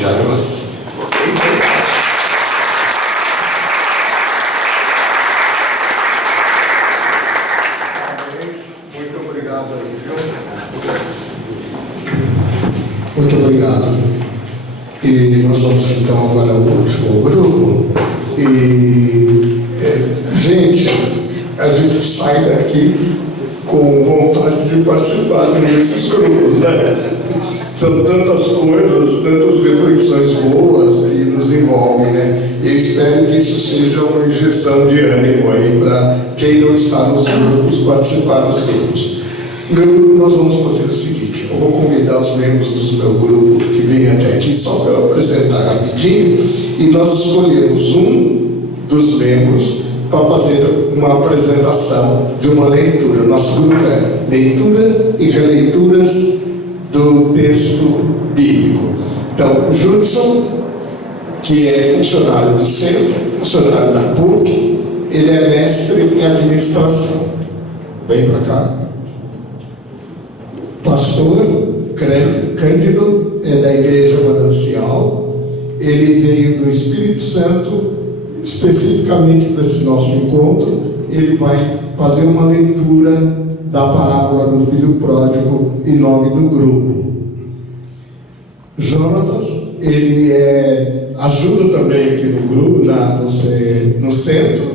generous. Muito obrigado aí, viu? Muito obrigado. E nós vamos então agora ao último grupo. Gente, a gente sai daqui com vontade de participar desses grupos, né? São tantas coisas, tantas reflexões boas e nos envolvem, né? Eu espero que isso seja uma injeção de ânimo aí para quem não está nos grupos participar dos grupos. No meu grupo nós vamos fazer o seguinte: eu vou convidar os membros do meu grupo que vêm até aqui só para eu apresentar rapidinho, e nós escolhemos um dos membros para fazer uma apresentação de uma leitura. Nosso grupo é leitura e releituras do texto bíblico. Então, Judson, que é funcionário do centro, funcionário da PUC, ele é mestre em administração. Vem para cá. Pastor Cândido é da Igreja Manancial. Ele veio do Espírito Santo especificamente para esse nosso encontro. Ele vai fazer uma leitura da parábola do filho pródigo em nome do grupo. Jonatas, ele ajuda também aqui no grupo, no centro.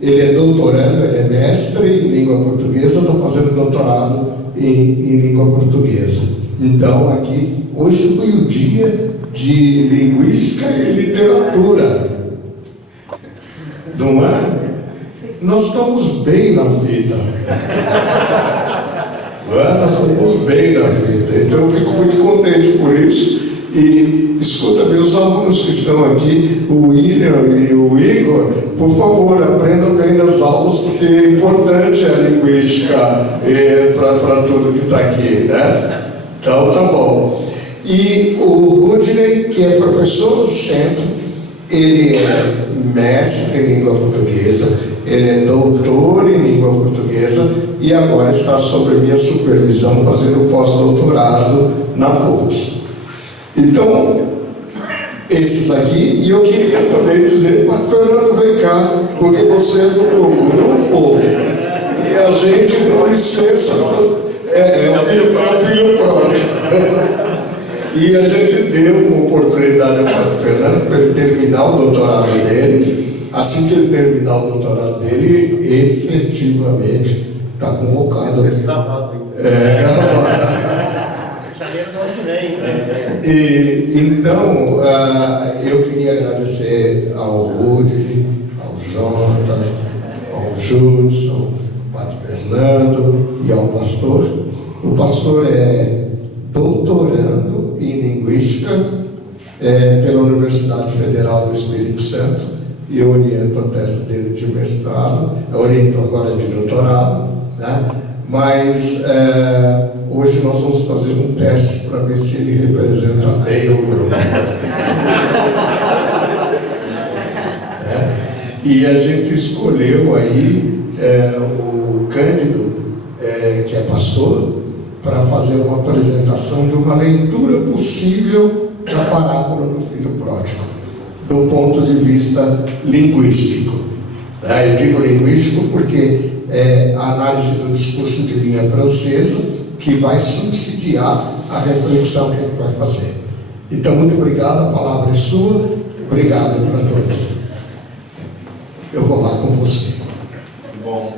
Ele é doutorando, ele é mestre em língua portuguesa, está fazendo doutorado em língua portuguesa. Então aqui, hoje foi o dia de linguística e literatura. Não é? Nós estamos bem na vida. Não é? Nós estamos bem na vida. Então eu fico muito contente por isso. E escuta, meus alunos que estão aqui, o William e o Igor, por favor, aprendam bem nas aulas, porque é importante a linguística para tudo que está aqui, né? Então tá bom. E o Rudney, que é professor do centro, ele é mestre em língua portuguesa, ele é doutor em língua portuguesa e agora está sob minha supervisão fazendo pós-doutorado na PUC. Então, esses aqui, e eu queria também dizer, mas Fernando, vem cá, porque você é do meu grupo e a gente, com licença, é o filho pródigo. E a gente deu uma oportunidade ao Fernando para ele terminar o doutorado dele. Assim que ele terminar o doutorado dele, efetivamente está convocado aqui. Gravado. Gravado. Então, eu queria agradecer ao Rudney, ao Jonas, ao Judson, ao Padre Fernando e ao pastor. O pastor é doutorando em linguística pela Universidade Federal do Espírito Santo, e eu oriento a tese dele de mestrado, eu oriento agora de doutorado, né? Mas hoje nós vamos fazer um teste para ver se ele representa bem o grupo. E a gente escolheu aí o Cândido, que é pastor, para fazer uma apresentação de uma leitura possível da parábola do filho pródigo, do ponto de vista linguístico. Eu digo linguístico porque é a análise do discurso de língua francesa que vai subsidiar a reflexão que ele vai fazer. Então, muito obrigado, a palavra é sua. Obrigado para todos. Eu vou lá com você. Bom.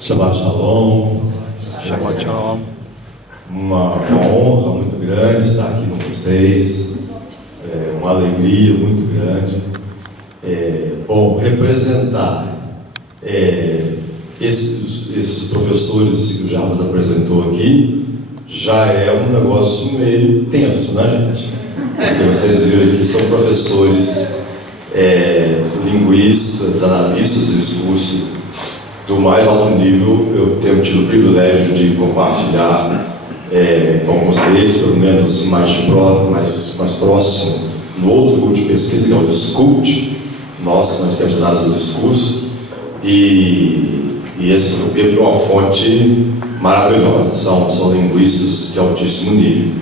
Shabbat Shalom. Shabbat Shalom. Uma honra muito grande estar aqui com vocês, uma alegria muito grande. Bom, representar esses professores que o Jarbas apresentou aqui já é um negócio meio tenso, né, gente? Porque vocês viram que são professores, linguistas, analistas do discurso do mais alto nível. Eu tenho tido o privilégio de compartilhar com alguns deles, pelo menos assim, mais próximo, no outro grupo de pesquisa, que é o Discute, nós temos dados do discurso, e esse grupo é uma fonte maravilhosa, são linguistas de altíssimo nível.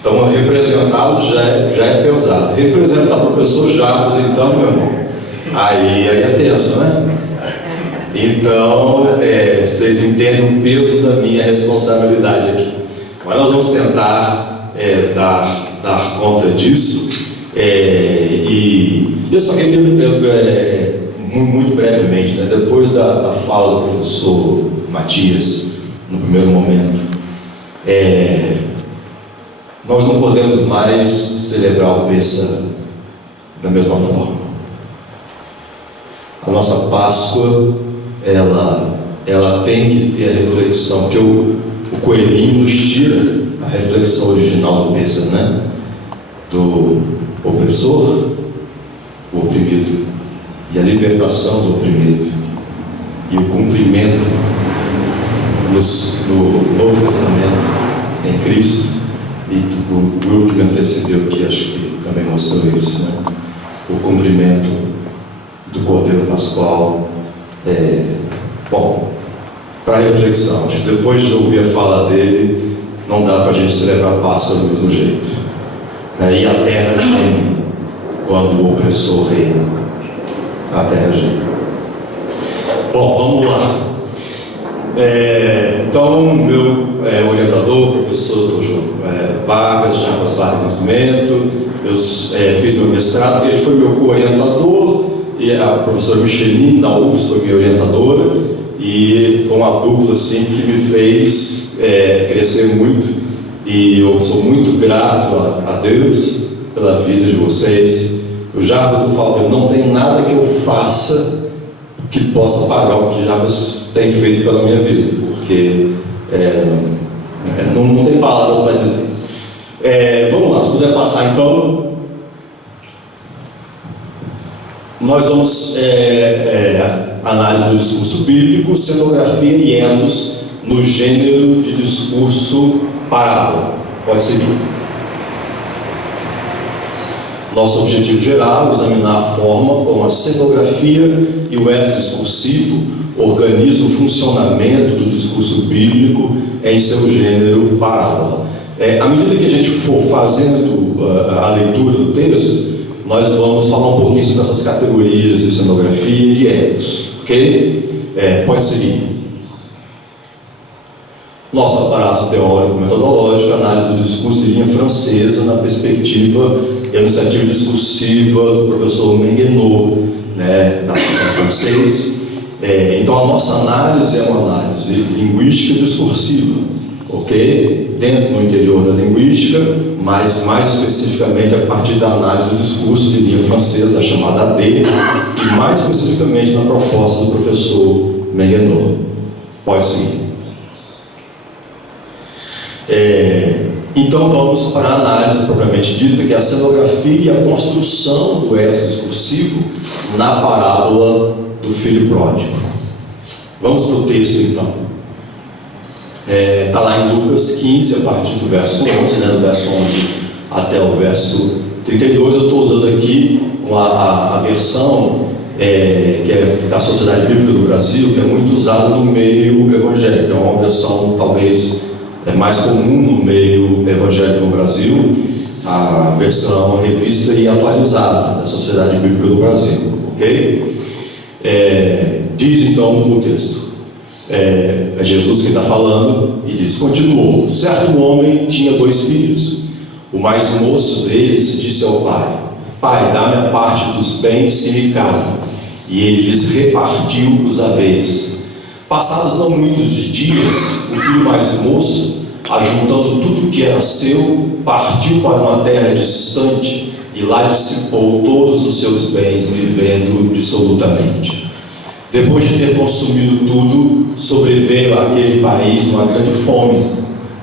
Então, representá-lo já é pesado. Representar o professor Jarbas, então, meu irmão, aí é tenso, né? Então, vocês entendem o peso da minha responsabilidade aqui. Mas nós vamos tentar dar conta disso. E eu só queria, muito brevemente, né, depois da fala do professor Matias, no primeiro momento, nós não podemos mais celebrar o Pêssaro da mesma forma. A nossa Páscoa, ela tem que ter a reflexão, porque o coelhinho nos tira a reflexão original do Pêssaro, né? Do opressor, o oprimido, e a libertação do oprimido, e o cumprimento no Novo Testamento em Cristo. E o grupo que me antecedeu aqui, acho que também mostrou isso, né? O cumprimento do Cordeiro Pascual. Bom, para reflexão, acho que depois de ouvir a fala dele, não dá para a gente celebrar a Páscoa do mesmo jeito. E a terra geme quando o opressor reina. A terra geme. Bom, vamos lá. Então, meu orientador, professor Jarbas Vargas Nascimento, eu fiz meu mestrado, ele foi meu co-orientador, e a professora Michelin, da UFS, foi minha orientadora, e foi uma dupla assim, que me fez crescer muito, e eu sou muito grato a Deus pela vida de vocês. O Jarbas, eu falo, eu não tem nada que eu faça que possa pagar o que Jarbas tem feito pela minha vida, porque não tem palavras para dizer. Vamos lá, se puder passar então. Nós vamos análise do discurso bíblico, cenografia e etos no gênero de discurso parábola. Pode seguir. Nosso objetivo geral é examinar a forma como a cenografia e o etos discursivo organizam o funcionamento do discurso bíblico em seu gênero parábola. À medida que a gente for fazendo a leitura do texto, nós vamos falar um pouquinho sobre essas categorias de cenografia e de etos, ok? Pode seguir. Nosso aparato teórico-metodológico, análise do discurso de linha francesa na perspectiva e a iniciativa discursiva do professor Menguenot, né, da francês. Então, a nossa análise é uma análise linguística discursiva, ok? Dentro no interior da linguística, mas mais especificamente a partir da análise do discurso de linha francesa, da chamada AD, e mais especificamente na proposta do professor Menguenot. Pode seguir. Então vamos para a análise propriamente dita, que é a cenografia e a construção do etos discursivo na parábola do filho pródigo. Vamos para o texto então. Está lá em Lucas 15, a partir do verso 11, né, do verso 11 até o verso 32. Eu estou usando aqui a versão que é da Sociedade Bíblica do Brasil, que é muito usada no meio evangélico. É uma versão talvez mais comum no meio evangélico no Brasil, a versão revista e atualizada da Sociedade Bíblica do Brasil, ok? Diz então o texto, é Jesus que está falando, e diz: continuou, certo homem tinha 2 filhos. O mais moço deles disse ao pai: pai, dá-me a parte dos bens que me cabem. E ele lhes repartiu os haveres. Passados não muitos dias, o filho mais moço, ajuntando tudo o que era seu, partiu para uma terra distante e lá dissipou todos os seus bens, vivendo dissolutamente. Depois de ter consumido tudo, sobreveio àquele país uma grande fome,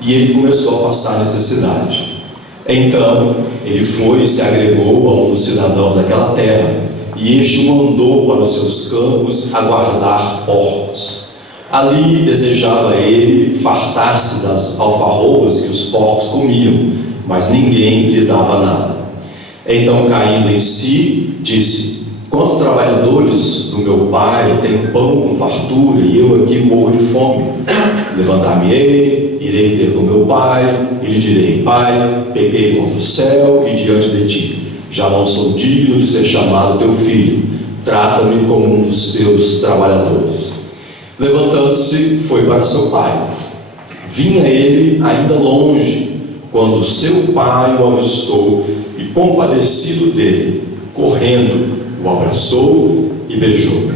e ele começou a passar necessidade. Então ele foi e se agregou a um dos cidadãos daquela terra, e este o mandou para os seus campos a guardar porcos. Ali desejava ele fartar-se das alfarrobas que os porcos comiam, mas ninguém lhe dava nada. Então, caindo em si, disse: quantos trabalhadores do meu pai têm pão com fartura e eu aqui morro de fome? Levantar-me-ei, irei ter com meu pai e lhe direi: Pai, pequei contra o céu e diante de ti, já não sou digno de ser chamado teu filho, trata-me como um dos teus trabalhadores. Levantando-se, foi para seu pai. Vinha ele ainda longe, quando seu pai o avistou e, compadecido dele, correndo, o abraçou e beijou.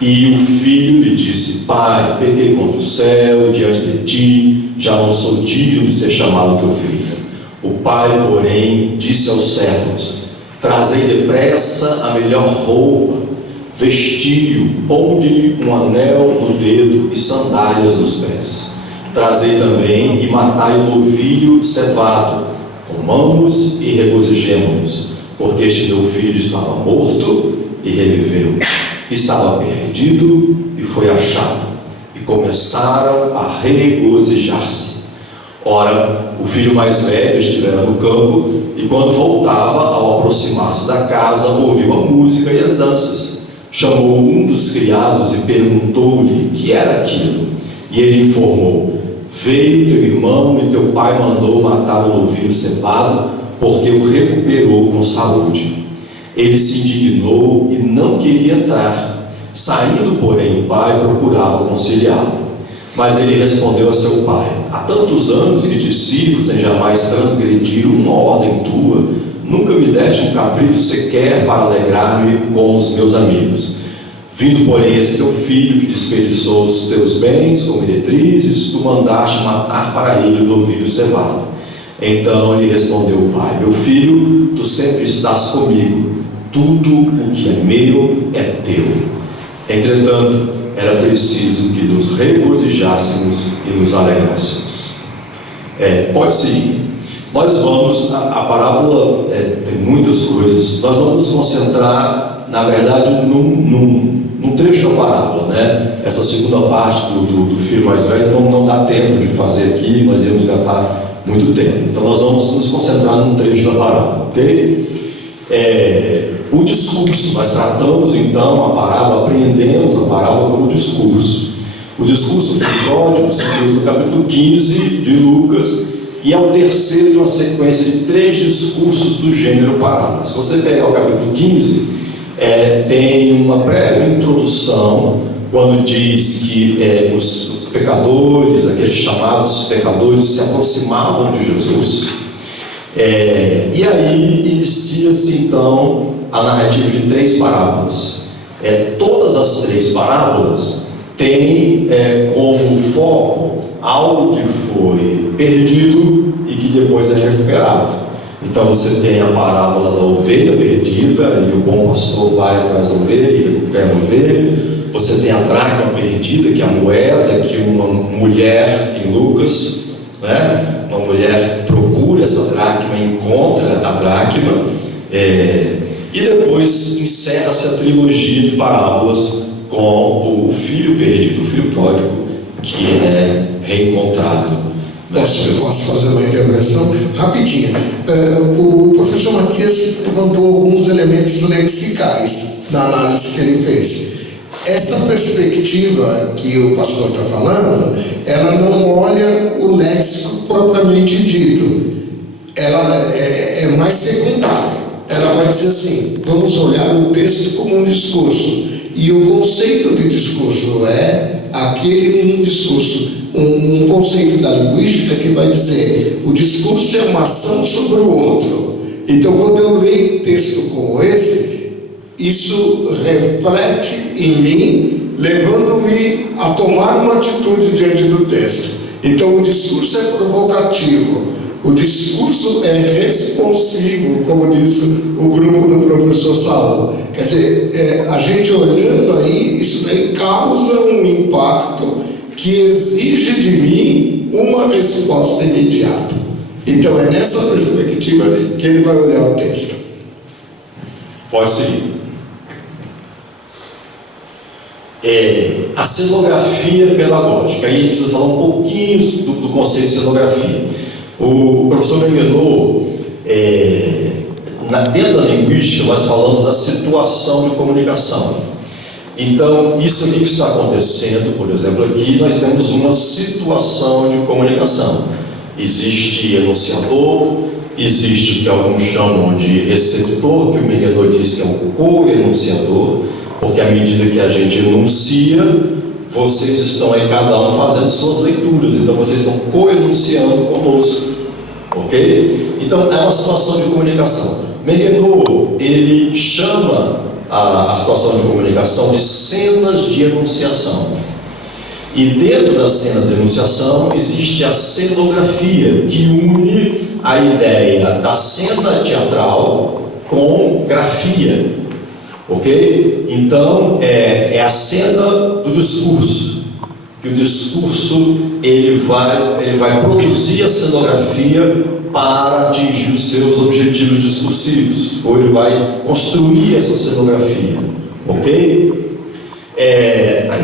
E o filho lhe disse: Pai, pequei contra o céu e diante de ti, já não sou digno de ser chamado teu filho. O pai, porém, disse aos servos: Trazei depressa a melhor roupa, vestiu, ponde-lhe um anel no dedo e sandálias nos pés. Trazei também e matai o novilho cevado, comamos e regozijemo-nos, porque este meu filho estava morto e reviveu, estava perdido e foi achado. E começaram a regozijar-se. Ora, o filho mais velho estivera no campo, e quando voltava, ao aproximar-se da casa, ouviu a música e as danças. Chamou um dos criados e perguntou-lhe que era aquilo. E ele informou: veio teu irmão e teu pai mandou matar o novilho cevado, porque o recuperou com saúde. Ele se indignou e não queria entrar. Saindo, porém, o pai procurava conciliá-lo. Mas ele respondeu a seu pai: há tantos anos que discípulos sem jamais transgredir uma ordem tua, nunca me deste um cabrito sequer para alegrar-me com os meus amigos. Vindo, porém, esse teu filho que desperdiçou os teus bens com meretrizes, tu mandaste matar para ele o novilho cevado. Então lhe respondeu o pai: meu filho, tu sempre estás comigo, tudo o que é meu é teu. Entretanto, era preciso que nos regozijássemos e nos alegrássemos. Pode seguir. Nós vamos, a parábola tem muitas coisas, nós vamos nos concentrar, na verdade, num trecho da parábola, né? Essa segunda parte do filho mais velho não dá tempo de fazer aqui, nós íamos gastar muito tempo. Então nós vamos nos concentrar num trecho da parábola, ok? O discurso, nós tratamos então a parábola, apreendemos a parábola como discurso. O discurso pródigo se fez no capítulo 15 de Lucas, e é o terceiro de uma sequência de 3 discursos do gênero parábola. Se você pegar o capítulo 15, tem uma breve introdução, quando diz que os pecadores, aqueles chamados pecadores, se aproximavam de Jesus. E aí inicia-se então a narrativa de 3 parábolas. Todas as 3 parábolas têm como foco algo que foi perdido e que depois é recuperado. Então você tem a parábola da ovelha perdida, e o bom pastor vai atrás da ovelha e recupera a ovelha. Você tem a dracma perdida, que é a moeda que uma mulher em Lucas, né? Uma mulher procura essa dracma, encontra a dracma, e depois encerra-se a trilogia de parábolas com o filho perdido, o filho pródigo, que é reencontrado. Posso fazer uma intervenção rapidinha? O professor Matias levantou alguns elementos lexicais na análise que ele fez. Essa perspectiva que o pastor está falando, ela não olha o léxico propriamente dito, ela é mais secundária. Ela vai dizer assim: vamos olhar o texto como um discurso, e o conceito de discurso é aquele discurso, um conceito da linguística que vai dizer: o discurso é uma ação sobre o outro. Então, quando eu leio um texto como esse, isso reflete em mim, levando-me a tomar uma atitude diante do texto. Então o discurso é provocativo, o discurso é responsivo, como diz o grupo do professor Saulo. Quer dizer, a gente olhando aí, isso daí causa um impacto que exige de mim uma resposta imediata. Então é nessa perspectiva que ele vai olhar o texto. Pode seguir. a cenografia pedagógica. Aí a gente precisa falar um pouquinho do conceito de cenografia. O professor Menguenot, dentro da linguística, nós falamos da situação de comunicação. Então, isso aqui que está acontecendo, por exemplo, aqui nós temos uma situação de comunicação. Existe enunciador, existe o que alguns chamam de receptor, que o Menguenot diz que é um co-enunciador, porque à medida que a gente enuncia, vocês estão aí cada um fazendo suas leituras, então vocês estão co-enunciando conosco, ok? Então é uma situação de comunicação. Menguenot, ele chama a situação de comunicação de cenas de enunciação. E dentro das cenas de enunciação existe a cenografia, que une a ideia da cena teatral com grafia, ok? Então é a cena do discurso, que o discurso ele vai produzir a cenografia para atingir os seus objetivos discursivos, ou ele vai construir essa cenografia, ok?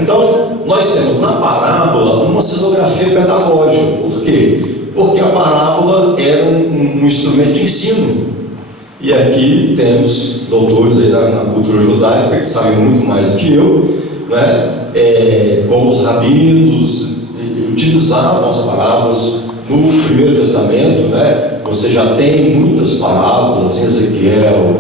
Então nós temos na parábola uma cenografia pedagógica. Por quê? Porque a parábola era um instrumento de ensino. E aqui temos doutores aí na cultura judaica que sabem muito mais do que eu, né? Como os rabinos utilizavam as parábolas no Primeiro Testamento, né? Você já tem muitas parábolas em Ezequiel,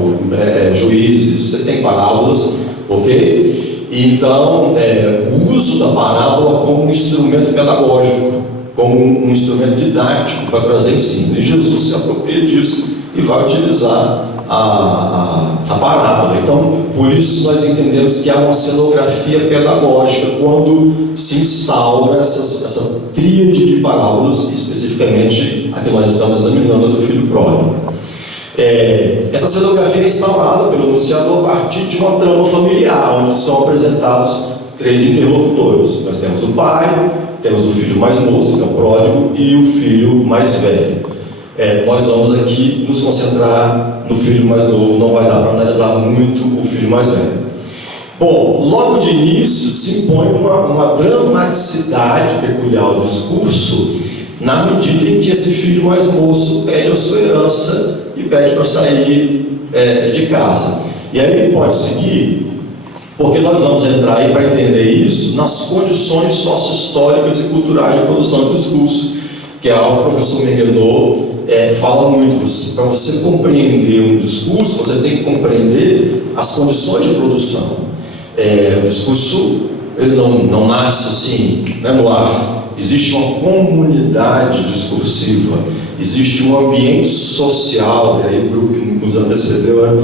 Juízes, você tem parábolas, ok? Então, o uso da parábola como um instrumento pedagógico, como um instrumento didático para trazer ensino. E Jesus se apropria disso e vai utilizar a parábola. Então, por isso nós entendemos que há uma cenografia pedagógica quando se instaura essa tríade de parábolas, especificamente a que nós estamos examinando, a do filho pródigo. Essa cenografia é instaurada pelo enunciador a partir de uma trama familiar, onde são apresentados 3 interlocutores. Nós temos o pai, temos o filho mais moço, que é o pródigo, e o filho mais velho. Nós vamos aqui nos concentrar no filho mais novo, não vai dar para analisar muito o filho mais velho. Bom, logo de início se impõe uma dramaticidade peculiar ao discurso, na medida em que esse filho mais moço pede a sua herança e pede para sair de casa. E aí ele pode seguir, porque nós vamos entrar aí para entender isso nas condições sócio-históricas e culturais de produção do discurso, que é algo que o professor Menguenot fala muito. Para você compreender um discurso, você tem que compreender as condições de produção. O discurso ele não nasce assim, né, no ar. Existe uma comunidade discursiva, existe um ambiente social, e aí o grupo que nos antecedeu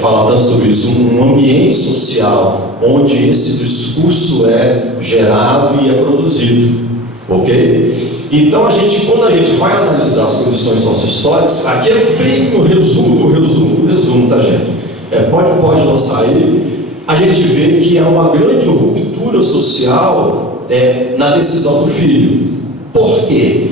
fala tanto sobre isso, um ambiente social onde esse discurso é gerado e é produzido, ok? Então quando a gente vai analisar as condições sócio-históricas, aqui é bem o resumo, tá, gente? Pode lançar aí, a gente vê que há uma grande ruptura social na decisão do filho. Por quê?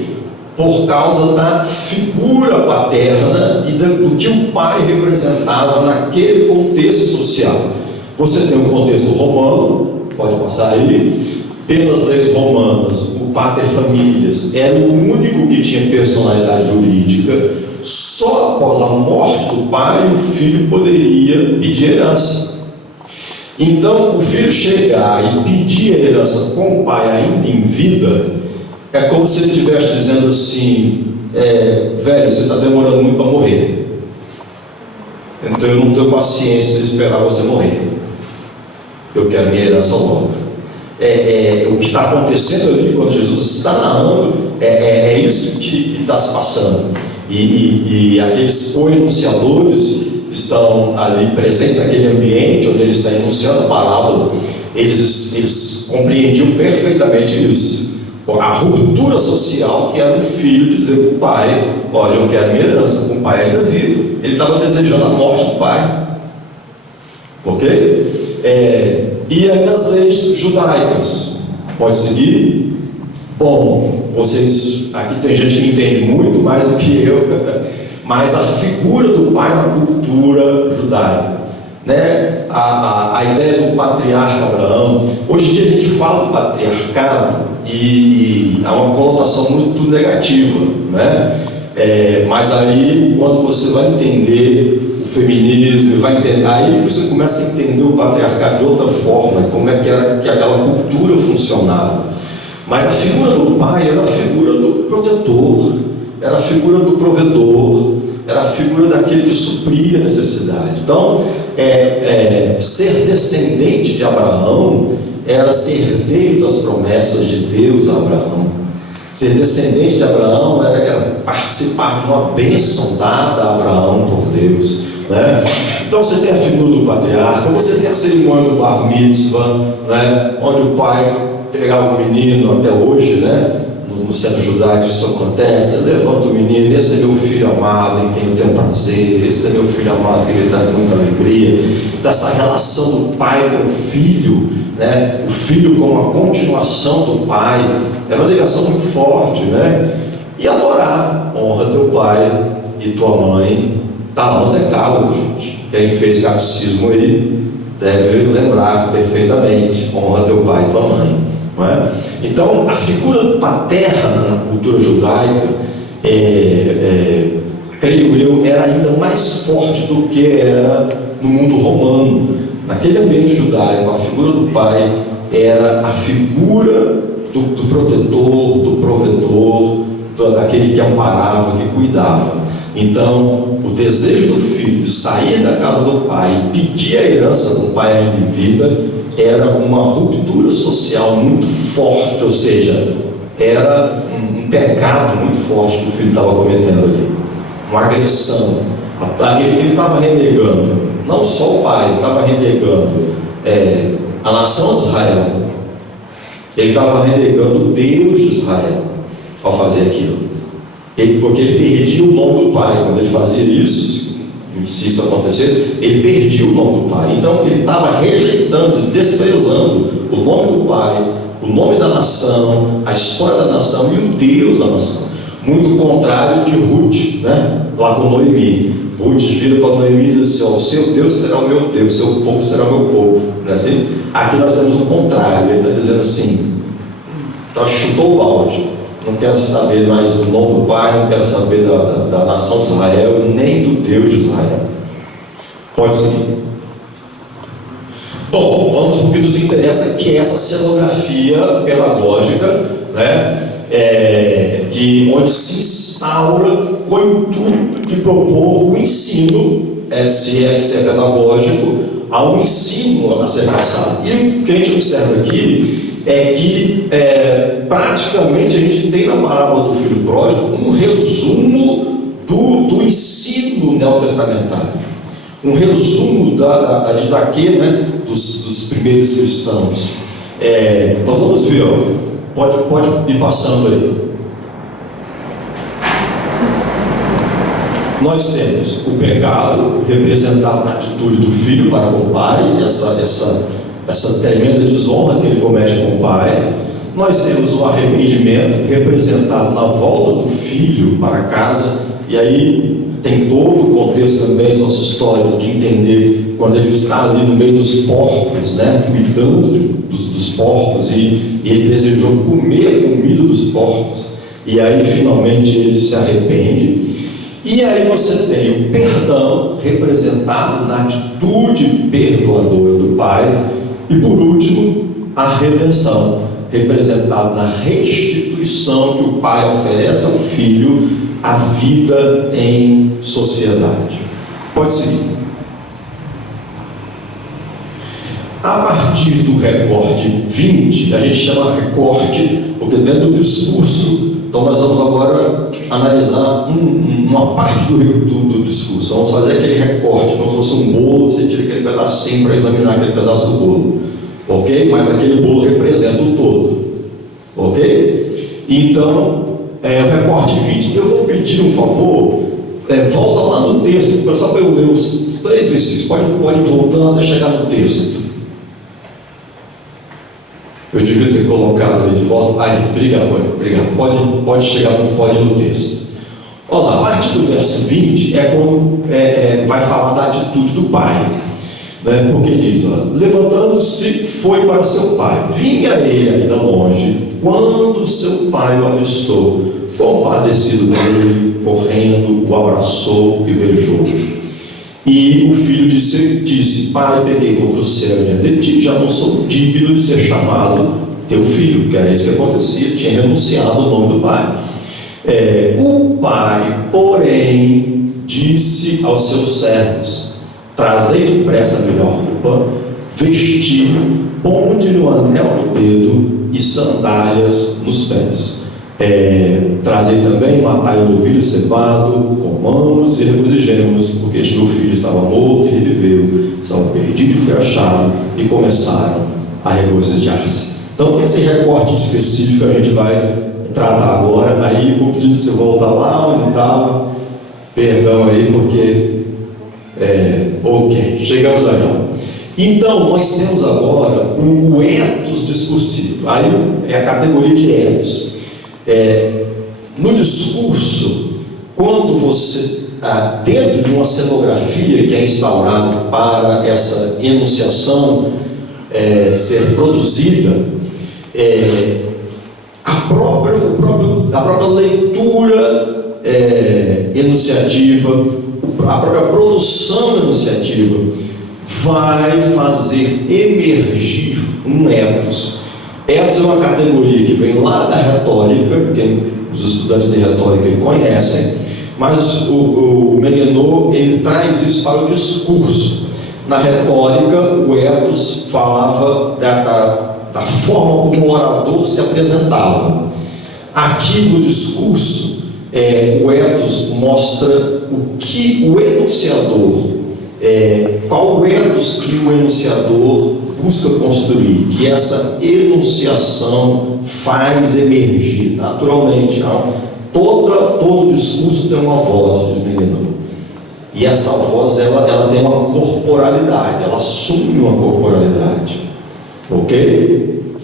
Por causa da figura paterna e do que o pai representava naquele contexto social. Você tem um contexto romano, pode passar aí. Pelas leis romanas, o pater familias era o único que tinha personalidade jurídica. Só após a morte do pai, o filho poderia pedir herança. Então, o filho chegar e pedir a herança com o pai ainda em vida, é como se ele estivesse dizendo assim: velho, você está demorando muito para morrer, então eu não tenho paciência de esperar você morrer, eu quero minha herança logo. O que está acontecendo ali, quando Jesus está narrando, é isso que está se passando. E aqueles co-enunciadores estão ali presentes naquele ambiente onde ele está enunciando a parábola, eles compreendiam perfeitamente isso. A ruptura social, que era um filho dizer para o pai: olha, eu quero minha herança, com o pai ainda vivo. Ele estava desejando a morte do pai, ok? E aí nas leis judaicas, pode seguir? Bom, vocês, aqui tem gente que entende muito mais do que eu, mas a figura do pai na cultura judaica, né, a ideia do patriarca Abraão. Hoje em dia a gente fala do patriarcado e há uma conotação muito negativa, né? Mas aí, quando você vai entender o feminismo, vai entender, aí você começa a entender o patriarcado de outra forma, como é que aquela cultura funcionava. Mas a figura do pai era a figura do protetor, era a figura do provedor, era a figura daquele que supria a necessidade. Então, ser descendente de Abraão era ser herdeiro das promessas de Deus a Abraão. Ser descendente de Abraão era participar de uma bênção dada a Abraão por Deus, né? Então você tem a figura do patriarca, você tem a cerimônia do bar mitzvah, né? Onde o pai pegava o menino, até hoje, né? No centro judaico isso acontece, levanta o menino, esse é meu filho amado em quem eu tenho prazer, esse é meu filho amado que me traz muita alegria. Então essa relação do pai com o filho, né? O filho como a continuação do pai, é uma ligação muito forte, né? E adorar, honra teu pai e tua mãe, está lá no decálogo, gente. Quem fez catecismo aí deve lembrar perfeitamente, honra teu pai e tua mãe, não é? Então a figura paterna na cultura judaica, creio eu, era ainda mais forte do que era no mundo romano. Naquele ambiente judaico, a figura do pai era a figura do protetor, do provedor, daquele que amparava, que cuidava. Então, o desejo do filho de sair da casa do pai e pedir a herança do pai ainda em vida era uma ruptura social muito forte, ou seja, era um pecado muito forte que o filho estava cometendo ali, uma agressão. Ele estava renegando não só o pai, ele estava renegando a nação de Israel, ele estava renegando o Deus de Israel ao fazer aquilo, porque ele perdia o nome do pai. Quando ele fazia isso, se isso acontecesse, ele perdia o nome do pai. Então ele estava rejeitando, desprezando o nome do pai, o nome da nação, a história da nação e o Deus da nação. Muito contrário de Ruth, né? Lá com Noemi. Ruth vira para Noemi e diz assim: ó, o seu Deus será o meu Deus, o seu povo será o meu povo, não é assim? Aqui nós temos o contrário. Ele está dizendo assim: então, chutou o balde, não quero saber mais do nome do pai, não quero saber da nação de Israel, nem do Deus de Israel. Pode seguir. Bom, vamos para o que nos interessa, que é essa cenografia pedagógica, né? Onde se instaura com o intuito de propor o ensino, se é pedagógico, há um ensino a ser passado. E o que a gente observa aqui é que praticamente a gente tem na parábola do filho pródigo um resumo do ensino neotestamentário, um resumo da didaquê, né, dos primeiros cristãos. Nós vamos ver, ó, pode ir passando aí. Nós temos o pecado representado na atitude do filho para com o pai, essa tremenda desonra que ele comete com o pai. Nós temos o arrependimento representado na volta do filho para casa, e aí tem todo o contexto também sócio-histórico de entender quando ele está ali no meio dos porcos, né, cuidando dos porcos, e ele desejou comer a comida dos porcos, e aí finalmente ele se arrepende. E aí você tem o perdão representado na atitude perdoadora do pai, e por último a redenção representada na restituição que o pai oferece ao filho, a vida em sociedade. Pode seguir. A partir do recorte 20, a gente chama recorte porque dentro do discurso, então nós vamos agora analisar uma parte do discurso. Vamos fazer aquele recorte, como se fosse um bolo, você tira aquele pedacinho para examinar aquele pedaço do bolo, ok? Mas aquele bolo representa o todo, ok? Então, o recorte 20. Eu vou pedir um favor, volta lá no texto, só para eu ler os 3 versículos, pode ir voltando até chegar no texto. Eu devia ter colocado ali de volta. Obrigado. Pode chegar, pode ir no texto. Olha lá, a partir do verso 20 é quando vai falar da atitude do pai. né? Porque diz, levantando-se, foi para seu pai. Vinha ele ainda longe, quando seu pai o avistou, compadecido dele, correndo, o abraçou e beijou. E o filho disse: pai, peguei contra o céu diante de ti, já não sou digno de ser chamado teu filho, que era isso que acontecia, tinha renunciado o nome do pai. O pai, porém, disse aos seus servos: trazei depressa a melhor roupa, vestiu, ponde-lhe um anel no dedo e sandálias nos pés. Trazei também matai o novilho cevado, comamos e regozijemos, porque este meu filho estava morto e reviveu, estava perdido e foi achado, e começaram a regozijar-se. Então, esse recorte específico a gente vai tratar agora. Aí vou pedir para você voltar lá onde estava. Perdão aí, porque ok, chegamos aí. Então, nós temos agora o ethos discursivo. Aí é a categoria de ethos. No discurso, quando você, dentro de uma cenografia que é instaurada para essa enunciação ser produzida, a própria leitura enunciativa, a própria produção enunciativa vai fazer emergir um ethos. Ethos é uma categoria que vem lá da retórica, que os estudantes de retórica conhecem, mas o Menguenot, ele traz isso para o discurso. Na retórica, o ethos falava da forma como o orador se apresentava. Aqui no discurso, o ethos mostra o que o enunciador, qual o ethos que o enunciador busca construir, que essa enunciação faz emergir naturalmente. Todo discurso tem uma voz, diz Menguenot, e essa voz ela tem uma corporalidade, ela assume uma corporalidade, ok?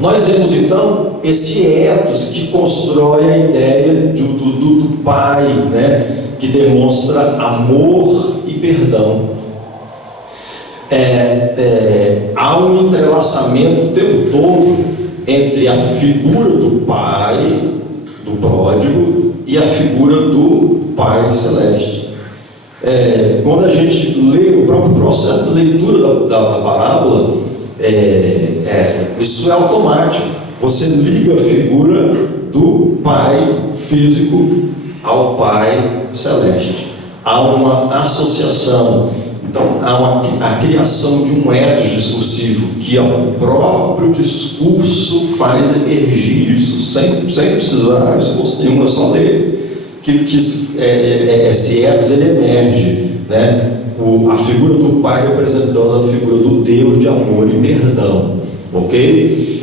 Nós vemos então esse ethos que constrói a ideia do pai, né, que demonstra amor e perdão. Há um entrelaçamento o tempo todo entre a figura do pai, do pródigo, e a figura do Pai Celeste. Quando a gente lê o próprio processo de leitura da parábola, isso é automático. Você liga a figura do Pai físico ao Pai Celeste. Há uma associação. Então, há a criação de um ethos discursivo que o próprio discurso faz emergir isso, sem precisar esforço nenhum, é só ler que esse ethos ele emerge, né? A figura do pai representando a figura do Deus de amor e perdão, ok?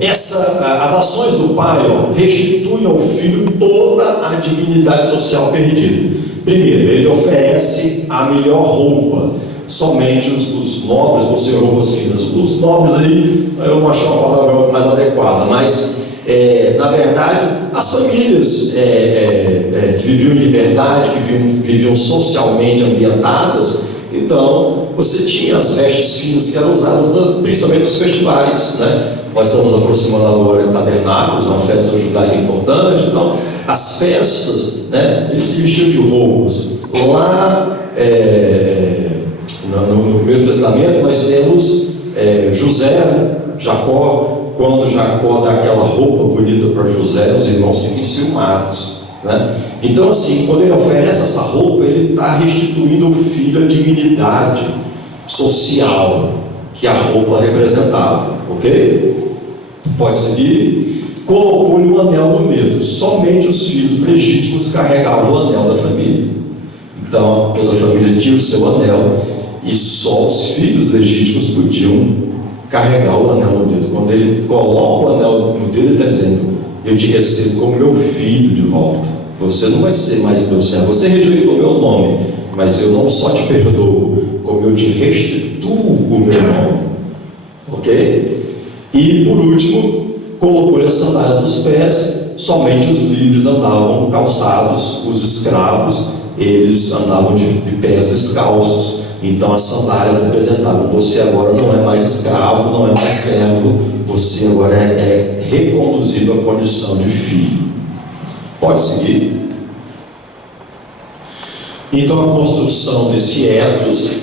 As ações do pai restituem ao filho toda a dignidade social perdida. Primeiro, ele oferece a melhor roupa. Somente os nobres possuem roupas finas. Os nobres aí, eu não acho uma palavra mais adequada, mas na verdade as famílias que viviam em liberdade, que viviam socialmente ambientadas, então você tinha as vestes finas que eram usadas principalmente nos festivais, né? Nós estamos aproximando agora de Tabernáculos, uma festa judaica importante. Então as festas, né, eles se vestiam de roupas. Lá no Primeiro Testamento nós temos Jacó, quando Jacó dá aquela roupa bonita para José, os irmãos ficam enciumados, né? Então assim, quando ele oferece essa roupa, ele está restituindo ao filho a dignidade social que a roupa representava, ok? Pode seguir. Colocou-lhe um anel no dedo. Somente os filhos legítimos carregavam o anel da família. Então toda a família tinha o seu anel, e só os filhos legítimos podiam carregar o anel no dedo. Quando ele coloca o anel no dedo, ele está dizendo: eu te recebo como meu filho de volta. Você não vai ser mais meu servo. Você rejeitou meu nome, mas eu não só te perdoo, como eu te restituo o meu nome, ok? E por último, colocou-lhe as sandálias nos pés. Somente os livres andavam calçados, os escravos eles andavam de pés descalços. Então as sandálias representavam: você agora não é mais escravo, não é mais servo, você agora é reconduzido à condição de filho. Pode seguir. Então a construção desse ethos,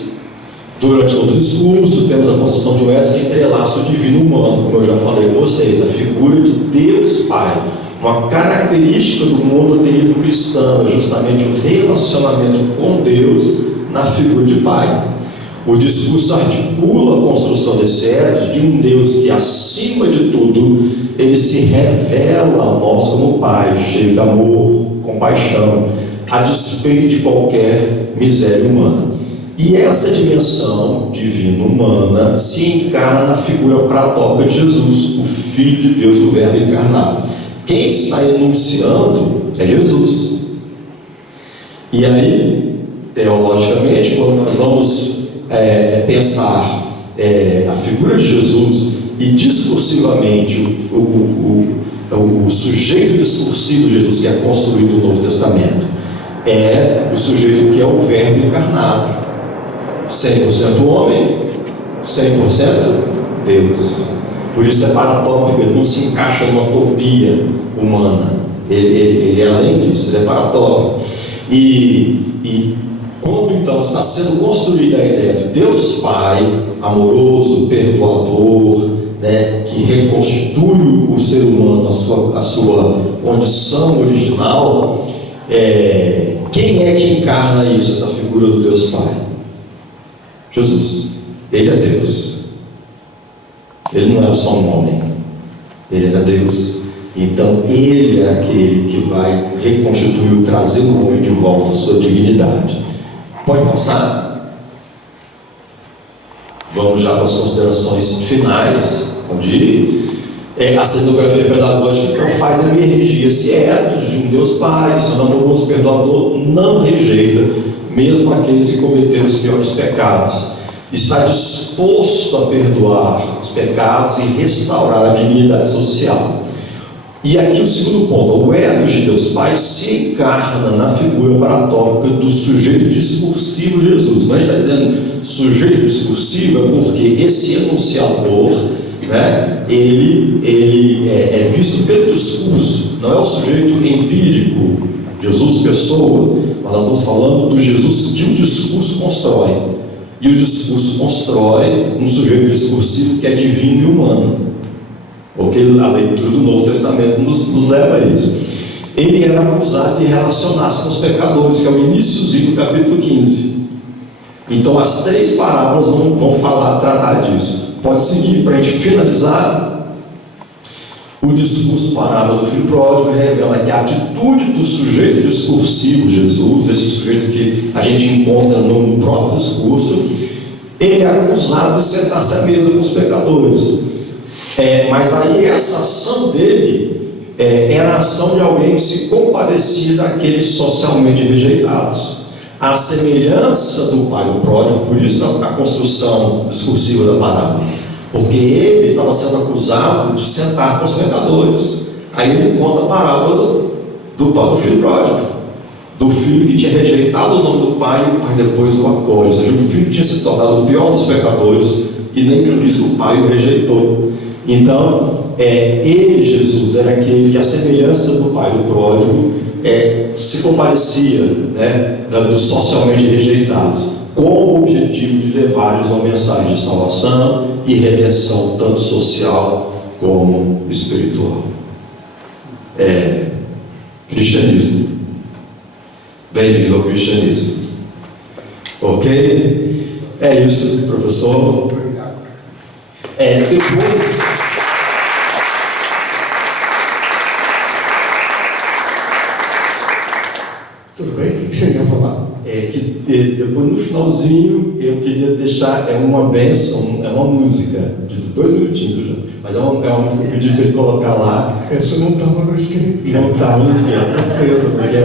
durante todo o discurso, temos a construção de um ethos que entrelaça o divino humano, como eu já falei com vocês, a figura de Deus Pai. Uma característica do monoteísmo cristão é justamente o relacionamento com Deus na figura de Pai. O discurso articula a construção desse ethos de um Deus que, acima de tudo, ele se revela a nós como Pai, cheio de amor, compaixão, a despeito de qualquer miséria humana. E essa dimensão divina-humana se encarna na figura pratópica de Jesus, o Filho de Deus, o Verbo encarnado. Quem está enunciando é Jesus. E aí, teologicamente, quando nós vamos pensar a figura de Jesus e discursivamente o sujeito discursivo de Jesus que é construído no Novo Testamento, é o sujeito que é o Verbo encarnado, 100% homem, 100% Deus. Por isso é paratópico, ele não se encaixa numa utopia humana, ele é além disso, ele é paratópico. E quando então está sendo construída a ideia de Deus Pai, amoroso, perdoador, né, que reconstitui o ser humano a sua condição original, quem é que encarna isso, essa figura do Deus Pai? Jesus. Ele é Deus. Ele não é só um homem, ele era Deus. Então ele é aquele que vai reconstituir, trazer o homem de volta à sua dignidade. Pode passar? Vamos já para as considerações finais, onde a cenografia pedagógica então faz emergir esse ethos de um Deus Pai, esse amoroso, perdoador, não rejeita mesmo aqueles que cometeram os piores pecados. Está disposto a perdoar os pecados e restaurar a dignidade social. E aqui o segundo ponto: o ethos de Deus Pai se encarna na figura paratópica do sujeito discursivo Jesus. Mas está dizendo sujeito discursivo é porque esse enunciador, né, ele é visto pelo discurso, não é o sujeito empírico, Jesus pessoa, mas nós estamos falando do Jesus que o discurso constrói. E o discurso constrói um sujeito discursivo que é divino e humano. Porque a leitura do Novo Testamento nos leva a isso. Ele era acusado de relacionar-se com os pecadores, que é o iniciozinho do capítulo 15. Então as 3 parábolas vão tratar disso. Pode seguir para a gente finalizar. O discurso parábola do filho pródigo revela que a atitude do sujeito discursivo Jesus, esse sujeito que a gente encontra no próprio discurso, ele é acusado de sentar-se à mesa com os pecadores. Mas aí essa ação dele era a ação de alguém que se compadecia daqueles socialmente rejeitados. A semelhança do pai do pródigo, por isso a construção discursiva da parábola, porque ele estava sendo acusado de sentar com os pecadores. Aí ele conta a parábola do filho pródigo, do filho que tinha rejeitado o nome do pai e o pai depois o acolhe. Ou seja, o filho tinha se tornado o pior dos pecadores e nem por isso o pai o rejeitou. Então, ele, Jesus, era aquele que, a semelhança do pai do pródigo, se compadecia, né, dos socialmente rejeitados, com o objetivo de levar-lhes uma mensagem de salvação e redenção, tanto social como espiritual. Cristianismo. Bem-vindo ao cristianismo. Ok? É isso, professor. Depois... Tudo bem? O que você ia falar? Depois, no finalzinho, eu queria deixar uma bênção, é uma música de 2 minutinhos já, mas é uma música que eu pedi para ele colocar lá. Essa não estava no script. Não estava no script, surpresa, porque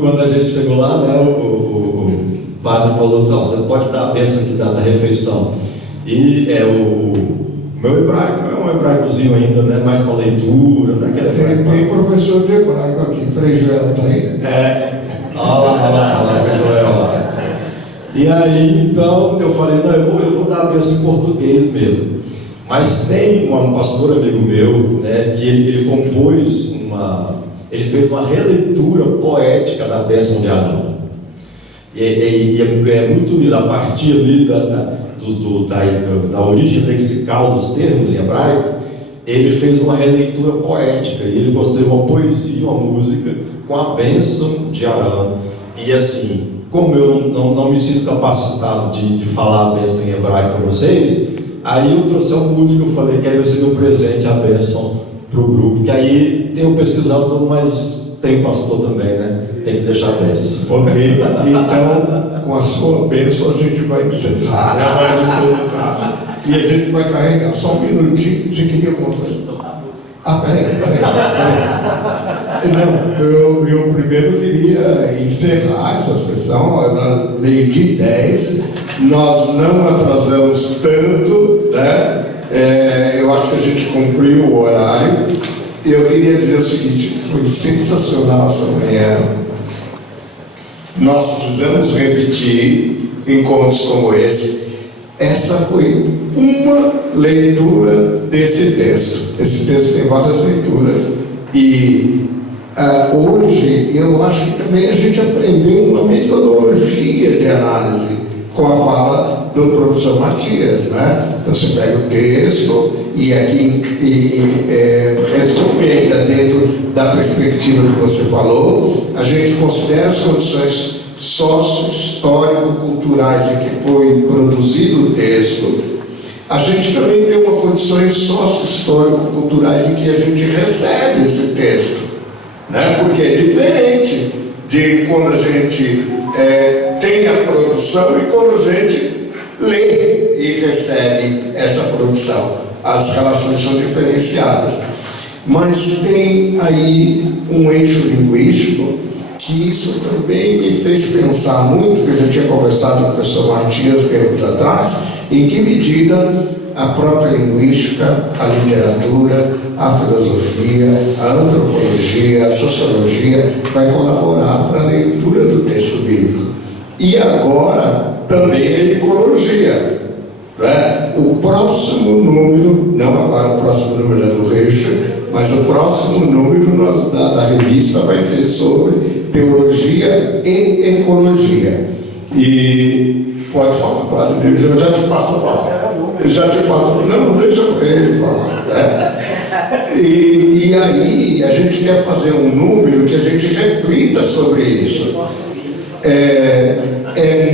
quando a gente chegou lá, né, o padre falou assim: você pode dar a bênção aqui da refeição. E o meu hebraico é um hebraicozinho ainda, né, mais para leitura, daquela. Tem professor de hebraico aqui, Frei Joel, está aí? Olha lá, Frei Joel. E aí, então, eu falei, não, eu vou dar a bênção em português mesmo. Mas tem um pastor amigo meu, né, que ele compôs ele fez uma releitura poética da bênção de Arão. E é muito lindo, a partir ali da origem lexical dos termos em hebraico, ele fez uma releitura poética, e ele construiu uma poesia, uma música, com a bênção de Arão. E assim, como eu não me sinto capacitado de falar a bênção em hebraico para vocês, aí eu trouxe a música, eu falei que aí vai ser meu presente, a bênção para o grupo, que aí tenho pesquisado, mas tem pastor também, né? Tem que deixar a bênção. Ok, então, com a sua bênção, a gente vai encerrar, né? Mas em todo caso. E a gente vai carregar só um minutinho. Você queria alguma coisa? Peraí. Não, eu primeiro queria encerrar essa sessão, meio-dia e 10. Nós não atrasamos tanto, né? Eu acho que a gente cumpriu o horário. Eu queria dizer o seguinte: foi sensacional essa manhã. Nós precisamos repetir encontros como esse. Essa foi uma leitura desse texto. Esse texto tem várias leituras. E hoje eu acho que também a gente aprendeu uma metodologia de análise com a fala do professor Matias, né? Então você pega o texto e aqui resume ainda dentro da perspectiva que você falou. A gente considera as condições sócio-histórico-culturais em que foi produzido o texto. A gente também tem uma condições sócio-histórico-culturais em que a gente recebe esse texto, né? Porque é diferente de quando a gente tem a produção e quando a gente lê e recebe essa produção. As relações são diferenciadas. Mas tem aí um eixo linguístico que isso também me fez pensar muito, que eu já tinha conversado com o professor Matias tempos atrás, em que medida a própria linguística, a literatura, a filosofia, a antropologia, a sociologia vai colaborar para a leitura do texto bíblico. E agora também a ecologia, né? O próximo número, não agora o próximo número é do Reixa, mas o próximo número da revista vai ser sobre teologia e ecologia. E pode falar, Padre, eu já te passo a palavra. Não deixa ele falar, né? E aí a gente quer fazer um número que a gente reflita sobre isso. É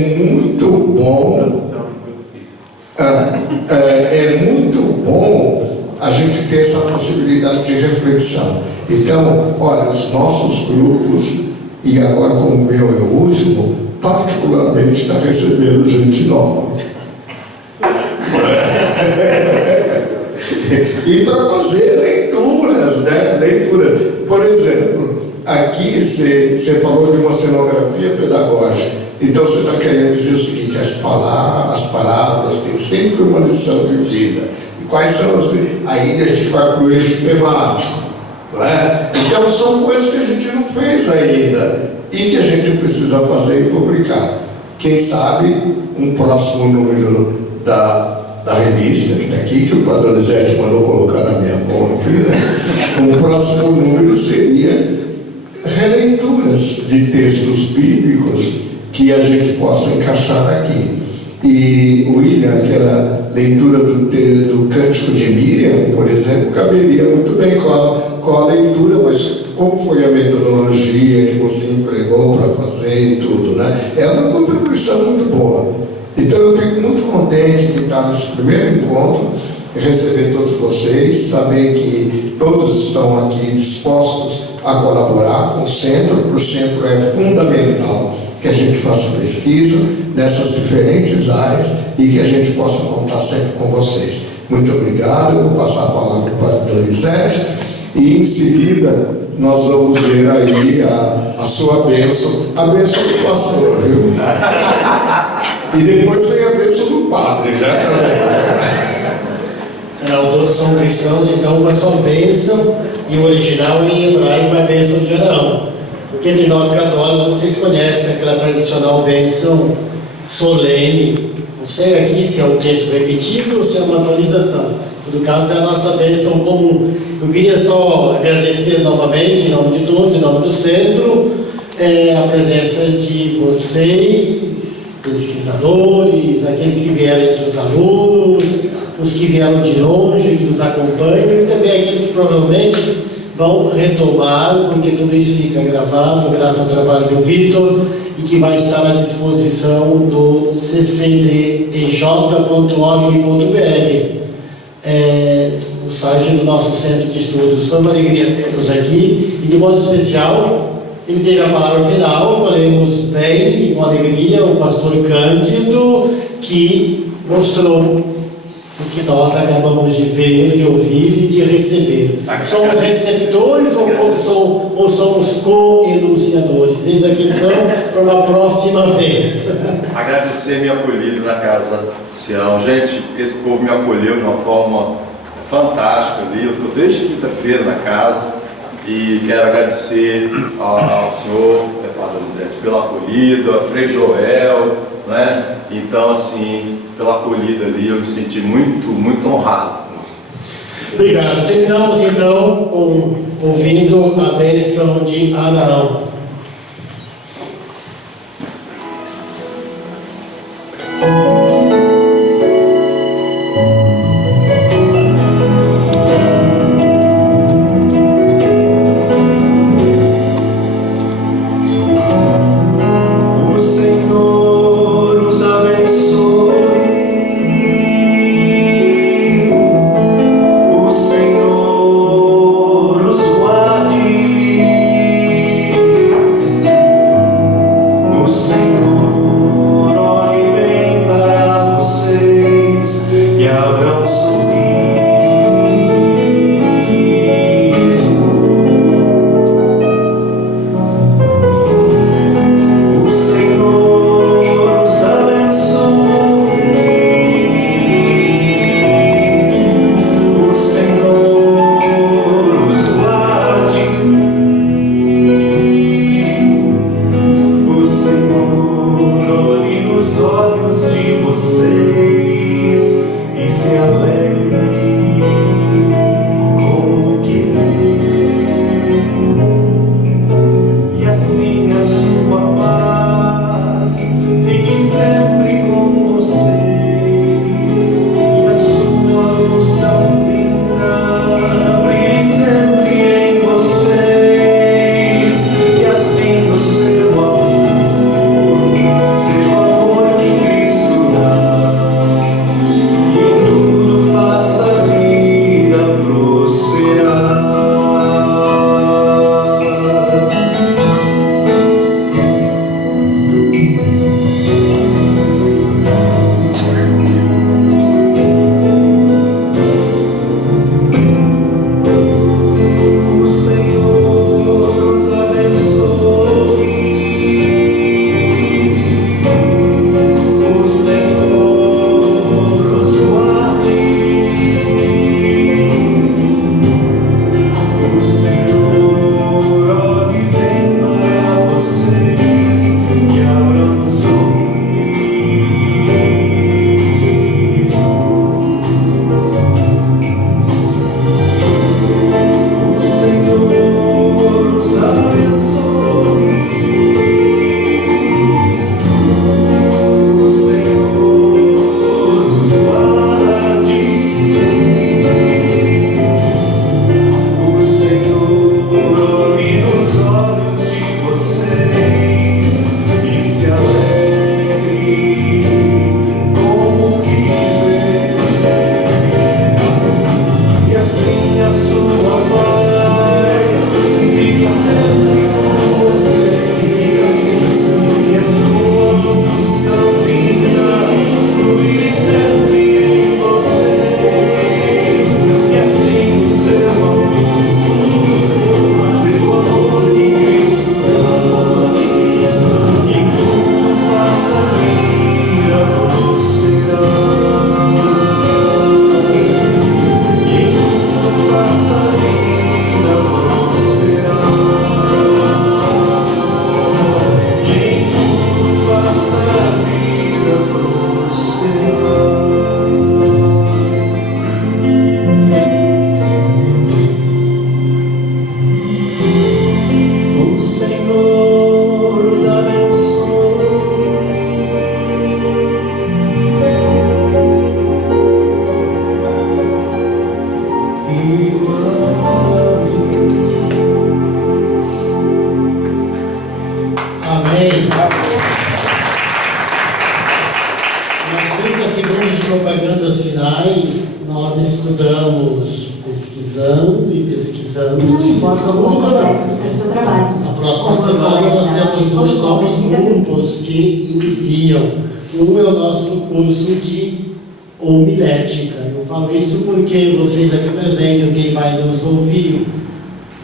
muito bom a gente ter essa possibilidade de reflexão. Então, olha, os nossos grupos, e agora como o meu é o último, particularmente está recebendo gente nova. E para fazer leituras, né? Leituras. Por exemplo, aqui você falou de uma cenografia pedagógica. Então você está querendo dizer o seguinte: as parábolas têm sempre uma lição de vida. E quais são as? Aí a gente vai para o eixo temático, não é? Então são coisas que a gente não fez ainda e que a gente precisa fazer e publicar. Quem sabe um próximo número da revista que está aqui, que o Padre Donizete mandou colocar na minha mão aqui, né? Um próximo número seria releituras de textos bíblicos que a gente possa encaixar aqui. E William, aquela leitura do Cântico de Miriam, por exemplo, caberia muito bem com a leitura, mas como foi a metodologia que você empregou para fazer e tudo, né? É uma contribuição muito boa. Então eu fico muito contente de estar nesse primeiro encontro, receber todos vocês, saber que todos estão aqui dispostos a colaborar com o centro, porque o centro é fundamental que a gente faça pesquisa nessas diferentes áreas e que a gente possa contar sempre com vocês. Muito obrigado. Eu vou passar a palavra para o Donizete e em seguida nós vamos ver aí a sua bênção, a bênção do pastor, viu? E depois vem a bênção do padre, né? Não, todos são cristãos, então uma só bênção, e o original em hebraico é a bênção de Arão. Porque entre nós católicos, vocês conhecem aquela tradicional bênção solene. Não sei aqui se é um texto repetido ou se é uma atualização. Em todo caso, é a nossa bênção comum. Eu queria só agradecer novamente, em nome de todos, em nome do centro, a presença de vocês, pesquisadores, aqueles que vieram entre os alunos, os que vieram de longe, que nos acompanham, e também aqueles que provavelmente vão retomar, porque tudo isso fica gravado, graças ao trabalho do Vitor, e que vai estar à disposição do ccdej.org.br, o site do nosso centro de estudos. Foi uma alegria tê-los aqui, e de modo especial, ele teve a palavra final. Falamos bem e com alegria o pastor Cândido, que mostrou o que nós acabamos de ver, de ouvir e de receber. Somos receptores ou somos co-enunciadores? Eis a questão para uma próxima vez. Agradecer minha acolhida na casa do Sião. Gente, esse povo me acolheu de uma forma fantástica ali. Eu estou desde quinta-feira na casa e quero agradecer ao senhor, Padre José, pela acolhida, a Frei Joel, né? Então, assim, pela acolhida ali, eu me senti muito, muito honrado. Obrigado. Terminamos então ouvindo a bênção de Abraão. Senhor os guarde. Amém. Nas 30 segundos de propagandas finais, nós estudamos pesquisando e pesquisando. Esse é o seu trabalho. Na próxima semana nós temos 2 novos grupos que iniciam. Um é o nosso curso de homilética. Eu falo isso porque vocês aqui presentes, quem vai nos ouvir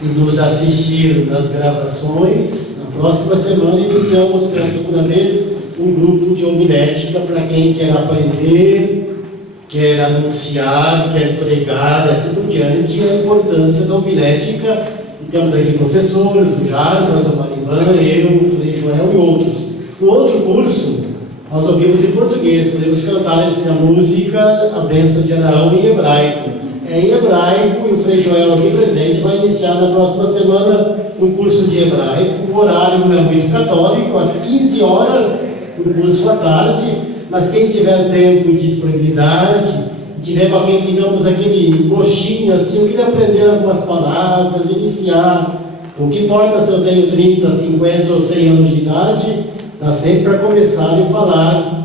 e nos assistir nas gravações, na próxima semana iniciamos pela segunda vez um grupo de homilética para quem quer aprender, quer anunciar, quer pregar, assim por diante, a importância da homilética. E temos aqui professores, o Jarbas, o Marivan, eu, o Frei Joel e outros. O outro curso, nós ouvimos em português, podemos cantar essa música, a bênção de Araão, em hebraico. É em hebraico, e o Frei Joel aqui presente vai iniciar na próxima semana um curso de hebraico. O horário não é muito católico, às 15 horas, um curso à tarde, mas quem tiver tempo e disponibilidade, e tiver com alguém, digamos, aquele gostinho assim, eu queria aprender algumas palavras, iniciar. O que importa se eu tenho 30, 50 ou 100 anos de idade, dá sempre para começar e falar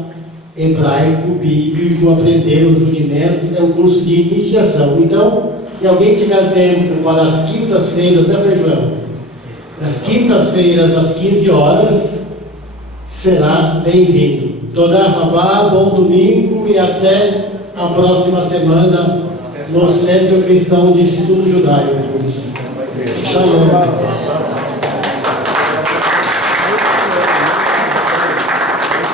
hebraico, bíblico, aprender os rudimentos, é um curso de iniciação. Então, se alguém tiver tempo para as quintas-feiras, né, Frei Joel? Nas quintas-feiras, às 15 horas, será bem-vindo. Toda Rabá, bom domingo e até a próxima semana no Centro Cristão de Estudo Judaico. Shalom.